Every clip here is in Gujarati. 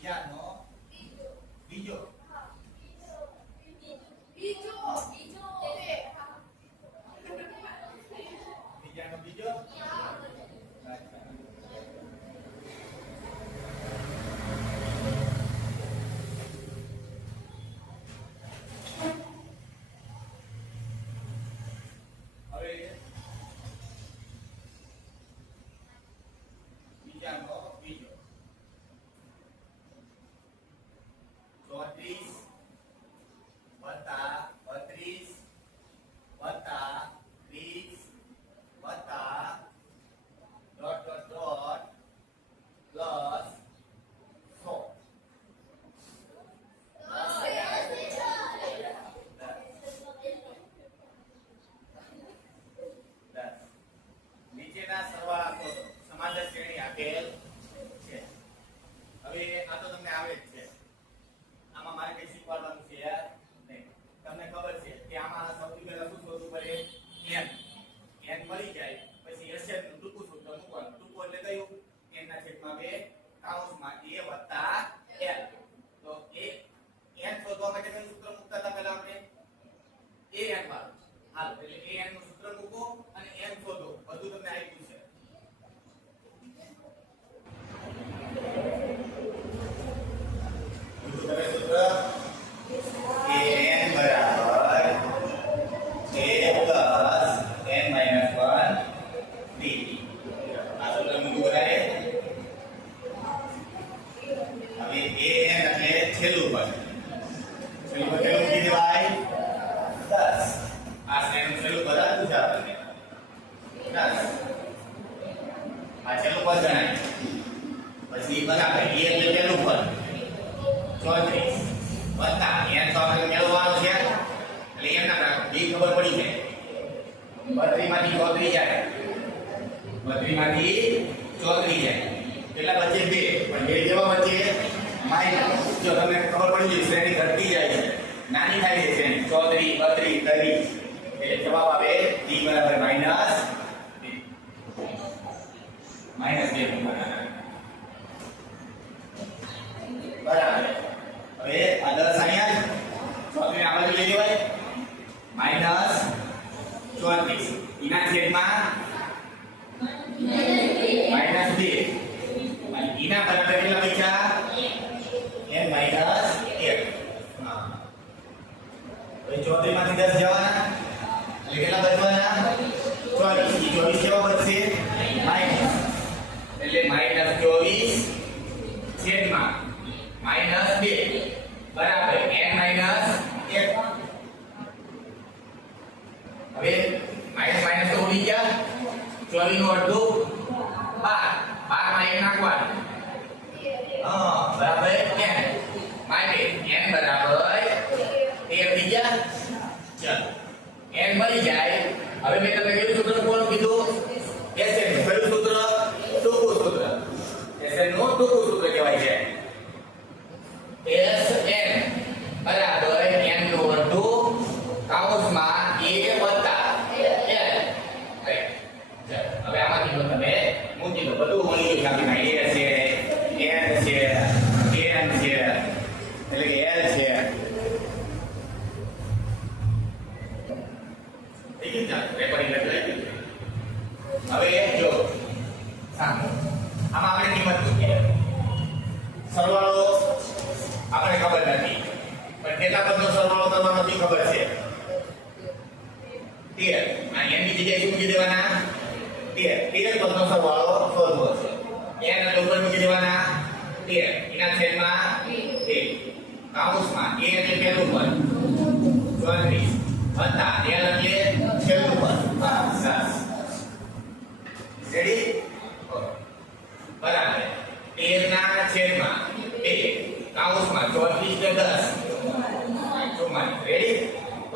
બીજાનો બીજો બીજાનો બીજો હવે બીજાનો બીજો 34 વત્તા 32 વત્તા 30 વત્તા ડોટ ડોટ ડોટ પ્લસ 10 નીચેના સરવાળા શોધો સમાંતર શ્રેણી આપેલ છે. હવે આ તો તમને આવે જ છે. આમાં મારે કઈ શીખવાડવાનું છે યાર નહીં. તમને ખબર છે કે આમાં સૌથી પહેલા શું શોધવું પડે? n મળી જાય પછી SN નું ટૂંકું સૂત્ર મૂકવાનું. ટૂંકું એટલે કયું? n ના છેદમાં 2 કૌંસમાં a વત્તા l. તો n શોધવા માટે કયું સૂત્ર મૂકતા હતા પહેલા આપણે? an વાળું. હાલો એટલે an નું સૂત્ર મૂકો અને n શોધો. બધું તમને આપ્યું છે. n બરાબર a plus n minus 1 d. આ સૂત્ર મૂકી બરાબર. હવે an એટલે છેલ્લું પદ. છેલ્લું પદ કેટલું મૂકી દેવાય? 10. આ શ્રેણીનું છેલ્લું પદ આપ્યું છે આપણને 10. આ છેલ્લું પદ ગણાય. પછી બરાબર a એટલે છેલ્લું પદ 34 વત્તા n તો આપણે મેળવવાનું છે એટલે n ના b ખબર પડી જાય. 32 માંથી 34 જાય. 32 માંથી 34 જાય. કેટલા બચે? 2. પણ 2 કેવા બચે? માઈનસ. જો તમને ખબર પડી જાય શ્રેણી ઘટતી જાય છે, નાની થાય છે શ્રેણી 34 32 30 એટલે જવાબ આવે d બરાબર -2. બરાબર. હવે આ 10 અહીંયા ચોથી આ બાજુ લઈ લેવાય -34 એના છેદમાં -2 અને એના બરાબર કેટલા બચ્યા? n - 1. હા હવે 34 માંથી 10 જવાના એટલે કેટલા બચવાના? 24. 24 કેવા બચશે? માઈનસ એટલે -24 છેદમાં -2 બરાબર n - 1. હવે માઈનસ માઈનસ તો ઉડી ગયા. 24 નું અડધું 12 માં 1 નાખવાનું. બરાબર n માટે n બરાબર 1 થઈ ગયા. ચાલો n મળી જાય. હવે મેં તમને કયું સૂત્ર કોણ કીધું? SN નું કયું સૂત્ર? ટૂંકું સૂત્ર. SN નું ટૂંકું સૂત્ર કહેવાય છે. SN બરાબર n નું અડધું કૌંસમાં a વત્તા l. હવે આમાંથી જો તમે મૂકી દો બધું મળી ગયું. આપણી a છે, n છે, n છે એટલે કે l છે. થઈ ગયું? ચાલો રેકોર્ડિંગ લગાવી દીધું. હવે જો સામે આમાં આપણે કિંમત મૂકીએ. સરવાળો આપણે ખબર નથી પણ કેટલા પદનો સરવાળો કરવાનો તે ખબર છે. 13 આ n ની જગ્યાએ શું મૂકી દેવાના? 13 પદનો સરવાળો શોધવો છે. n એટલે ઉપર મૂકી દેવાના 13 એના છેદમાં 2 કૌંસમાં a એટલે પહેલું પદ 34 વત્તા l એટલે છેલ્લું પદ 10. રેડી? બરાબર 13 ના છેદમાં 2 કૌંસમાં 34 ને 10 44. રેડી?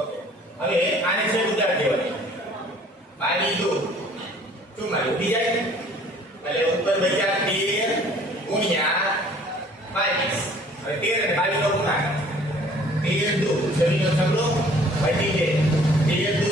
ઓકે. હવે આને છે ઉદાહરણ દેવાય. 22 44 ઉડી જાય એટલે ઉપર બચ્યા 13 ગુણ્યા 22. હવે 13 અને 22 નો ગુણાકાર 13 દુ 26 નો સગડો વધી જાય 13 દુ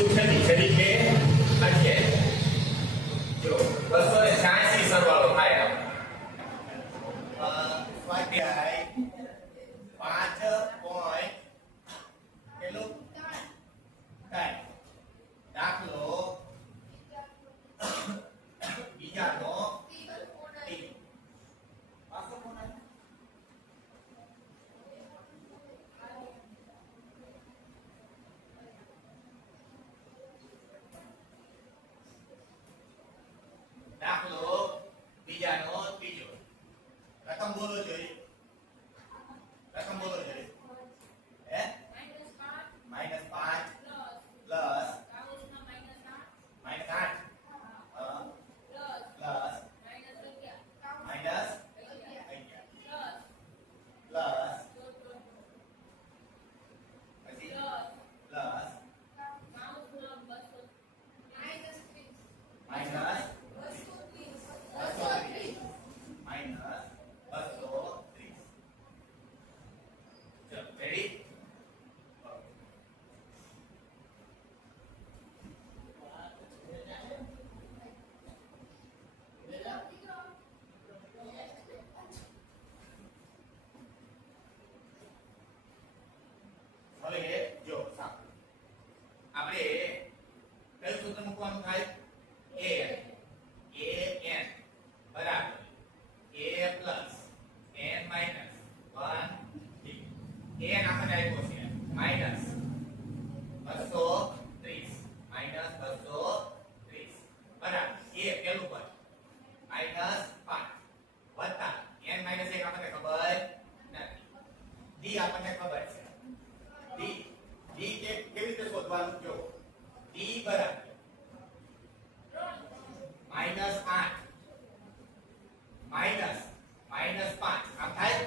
મૂકવાનું થાય an બરાબર a plus n minus 1 d n આપણે આપ્યો છે માઈનસ 230 માઈનસ 230 બરાબર a પેલું પદ માઈનસ 5 વત્તા n માઈનસ 1 આપણને ખબર નથી d આપણને ખબર છે d કે કેવી રીતે શોધવાનું જો d બરાબર માઈનસ 8 માઈનસ 5 આમ થાય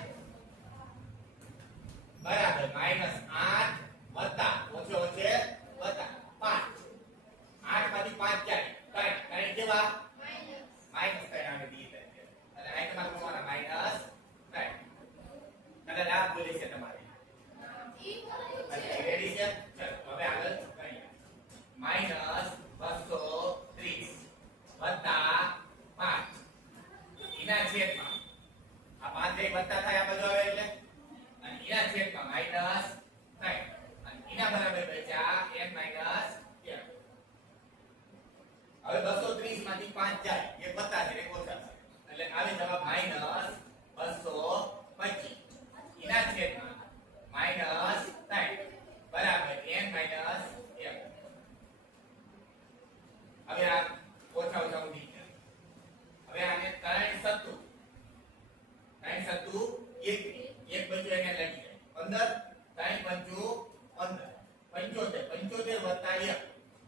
બરાબર માઈનસ 8 વત્તા ઓછે ઓછે વત્તા 5 8 માંથી 5 જાય કઈ કેવા માઈનસ 3 આવે ડી અને આ તમારે મૂકવાના માઈનસ 3 અને આ બોલી છે તમારી રેડી છે ચલો હવે આગળ કરીએ માઈનસ 230 વત્તા 5 એના છેદમાં આ 5 એક વત્તા થાય આ બધું આવે એટલે અને એના છેદમાં માઈનસ 3 અને એના બરાબર બચ્યા n માઈનસ 1 હવે 230 માંથી 5 જાય એક વત્તા છે એક ઓછા છે એટલે આવે જવાબ માઈનસ 225 એના છેદમાં માઈનસ 3 બરાબર n માઈનસ 1 હવે આ ઓછા ઓછા ઉડી ગયા હવે આને 3 સત્તુ 1 એક બચ્યો એને લઈ જાય 15 3 પંચું 15 75 વત્તા 1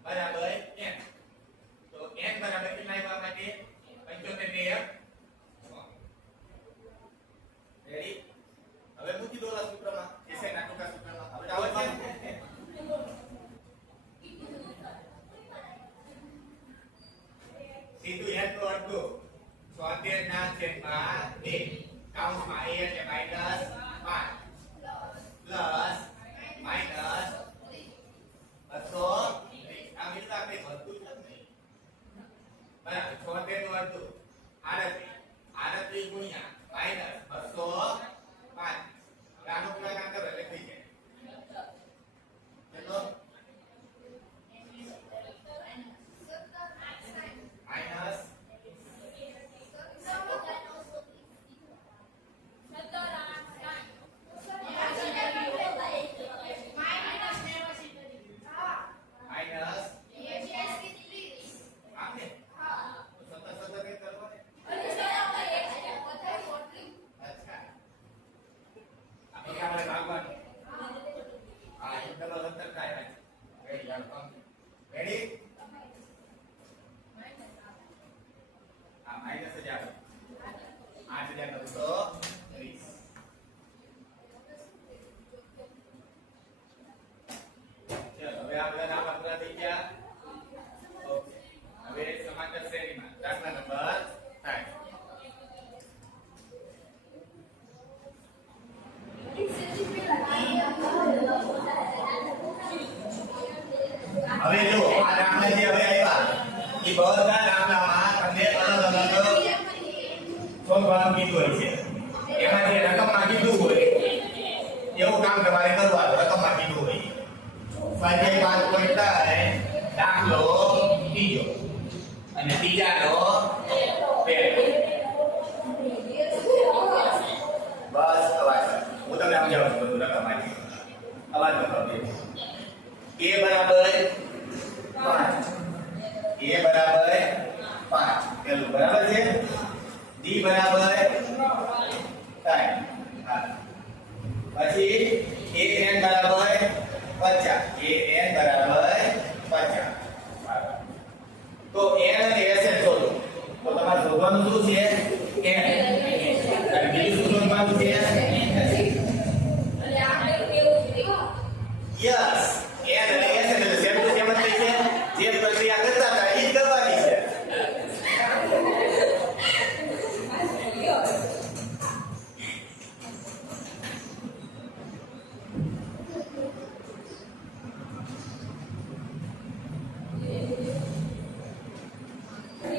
બરાબર n તો n બરાબર કેટલા આવ્યા માટે 75 ને 1 રેડી હવે મૂકી દો આ સૂત્રમાં એસે ના ટૂંકા સૂત્રમાં હવે આવો છે સીધું n નો અડધો 76 ના છેદમાં 2 કૌંસમાં a એટલે માઈનસ 5 પ્લસ માઈનસ 230 આ મિલતા આપણે વધતું જ નથી બરાબર 76 નું અડધું 38 ગુણ્યા માઈનસ 205 આનો ગુણાકાર કરો એટલે થઈ જાય કેટલો માઈનસ ready माइनस हो जाएगा 8230 चलो હવે આ બધા નામ આપણા થઈ ગયા ઓકે હવે સમાંતર શ્રેણીમાં દાખલા નંબર 3 હવે જો આ દાખલા જે હવે આવ્યા એ બધા દાખલામાં તમને અલગ અલગ શોધવાનું કીધું હોય છે એમાં જે રકમમાં કીધું હોય એવું કામ તમારે કરવાનું રકમમાં કીધું હોય સ્વાધ્યાય 5.3 દાખલો ત્રીજો અને ત્રીજાનો પહેલો બસ અવાજ હું તમને સમજાવું છું બધું રકમમાંથી અવાજ કરો a બરાબર 5 a બરાબર 5 પેલું બરાબર છે d બરાબર 3 હા પછી an બરાબર 50 an બરાબર 50 તો n અને s શોધો તો તમારે શોધવાનું શું છે n અને બીજું શું શોધવાનું છે યસ n અને s એટલે સેમ ટુ સેમ જ છે જે પ્રક્રિયા કરતા હતા એ જ કરવાની છે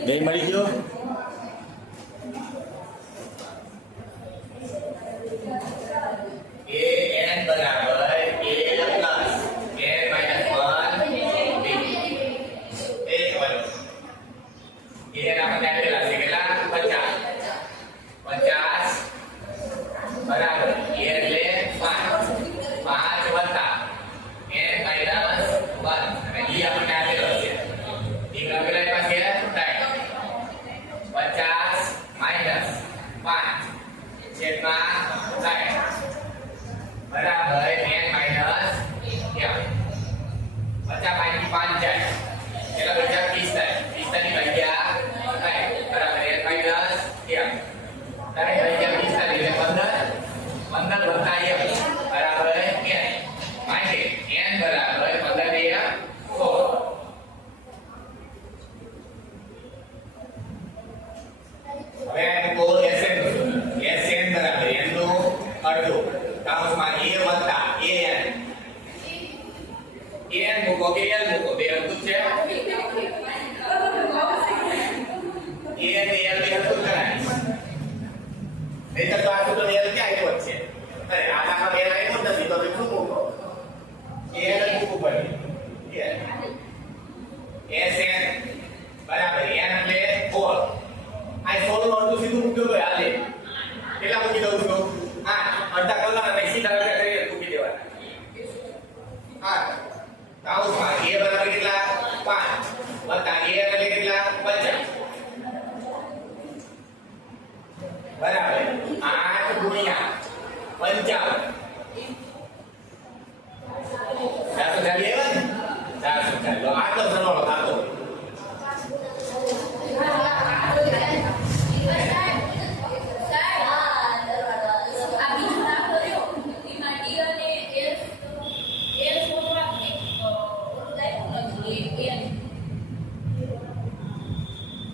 બે મળી ગયો an બરાબર a plus n minus 1 b a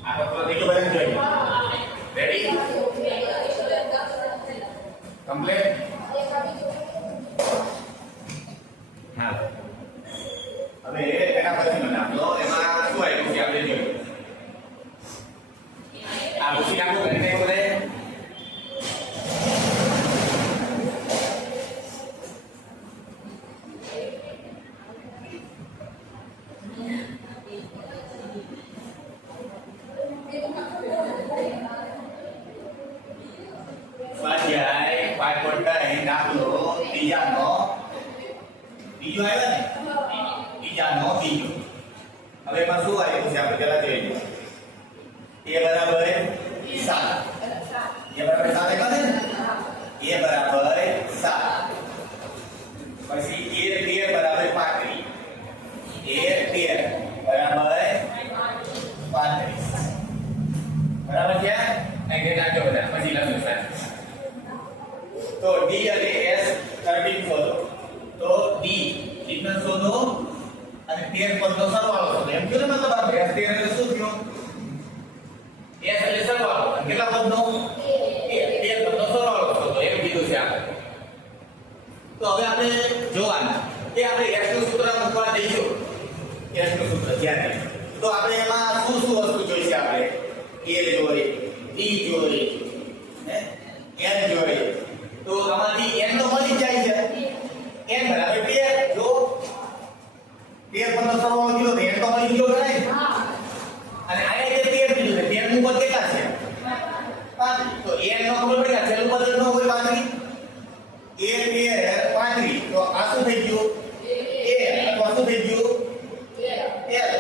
આ પત્ર કેટલું બને જોઈએ રેડી કમ્પ્લીટ હા હવે એના પછી મને આપો એમાં શું આવ્યું છે આપણે જોઈએ આ પછી આપણું કરી નાખ્યું ને સ્વાધ્યાય 5.9 દાખલો ત્રીજાનો બીજો આવ્યો ને ત્રીજાનો બીજો હવે એમાં શું આવ્યું છે આપણે પહેલા જોઈએ a બરાબર 7 a બરાબર 7 આવ્યો ને a બરાબર 7 પછી a 13 બરાબર 35 a 13 બરાબર 35 બરાબર છે અહીં નાખો બધા પછી લખો સાહેબ तो D અને S 13 શોધો તો D કિતના શોધો અને 13 પદનો સરવાળો શોધો એમ કેવું મતલબ આપણે S 13 એટલે શું થયું S એટલે સરવાળો અને કેટલા પદનો 13 પદનો સરવાળો શોધો એમ કીધું છે આપણે તો હવે આપણે જોવાનું કે આપણે S નું સૂત્ર મૂકવા દઈશું S નું સૂત્ર ધ્યાન તો આપણે એમાં શું શું વસ્તુ જોઈશે આપણે A જોઈએ D જોઈએ હે N જોઈએ तो हमारी n तो मળી જાય છે n બરાબર 2 જો 13 પદનો સરવાળો કીધો તો n તો મળી ગયો ને હા અને આ જે 13 કીધું છે 13 નું પદ કેટલા છે 5 તો n નો ખબર પડી આ છેલ્લું પદ નો હોય 35 a 13 35 તો આ શું થઈ ગયું a તો શું થઈ ગયું l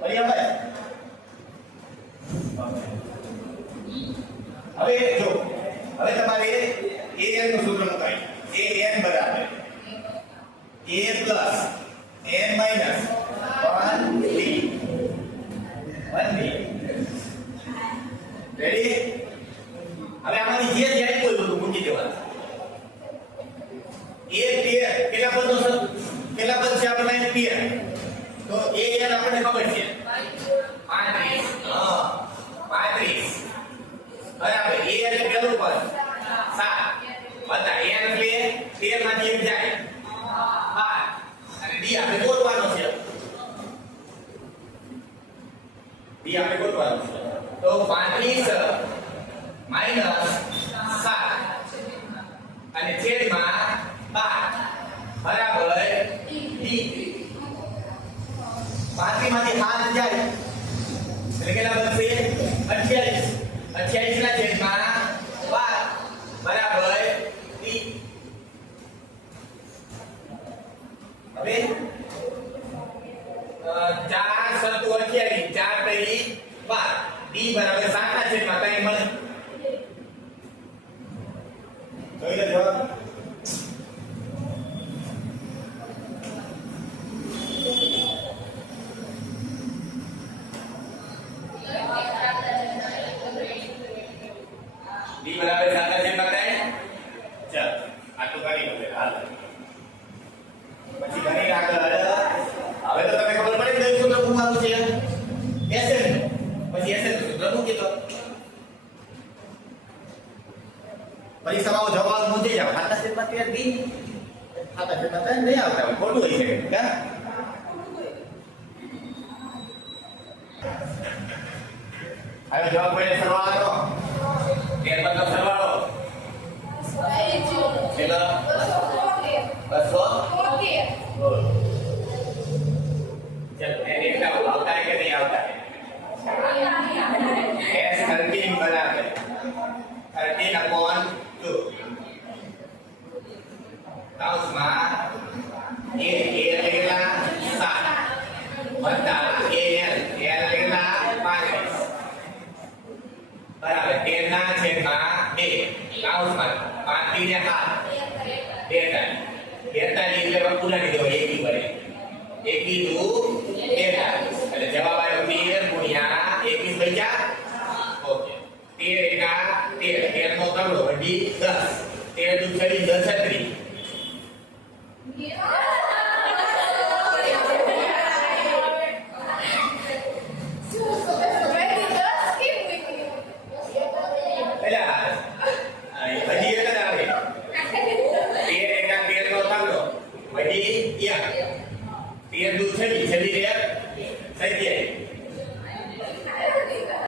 બરાબર હવે જો હવે તમારે an નું સૂત્ર મુકાય an બરાબર a plus n minus 1b 1b ready હવે આમાંથી જે જાય કોઈ બધું મૂકી દેવાનું a 13 કેટલા પદનો છે કેટલા પદ છે આપણે 13 તો an આપણને ખબર છે 35 હા 35 બરાબર a એટલે પહેલું પદ 7 બતા n એટલે 13 માંથી 1 જાય 5 અને d આપણે ગોતવાનો છે d આપણે ગોતવાનો છે તો 35 માઈનસ 7 અને છેદમાં 12 બરાબર d 35 માંથી 7 જાય એટલે કેટલા બનશે 28 28 ના છેદમાં 12 બરાબર d હવે 4 સત્તુ 28 4 તરી 12 d બરાબર 7 ના છેદમાં 3 મળે જોઈ લેજો d બરાબર 7 ના છેદમાં 3 ચાલ આટલું કરી લો હાલ પછી ઘણી આગળ હવે તો તમને ખબર પડી ગઈ સૂત્ર મૂકવાનું છે SN પછી SN નું સૂત્ર મૂકી દો પરીક્ષામાં જવાબ મૂકી જાવ ખાતા છેદમાં 13 b ખાતા છેદમાં 3 નહીં આવતા હોય ખોટું હોય છે કા હવે જવાબ કોઈને સરવાળો કરો 13 પદનો સરવાળો કેટલો 200 चल एक का आवता है कि नहीं आवता है s 13 बराबर 13/2 કૌંસમાં a લેખેલા 7 વત્તા an લેખેલા 35 બરાબર 13 ના છેદમાં 2 કૌંસમાં 5 ને 7 42 એટલે હજી એક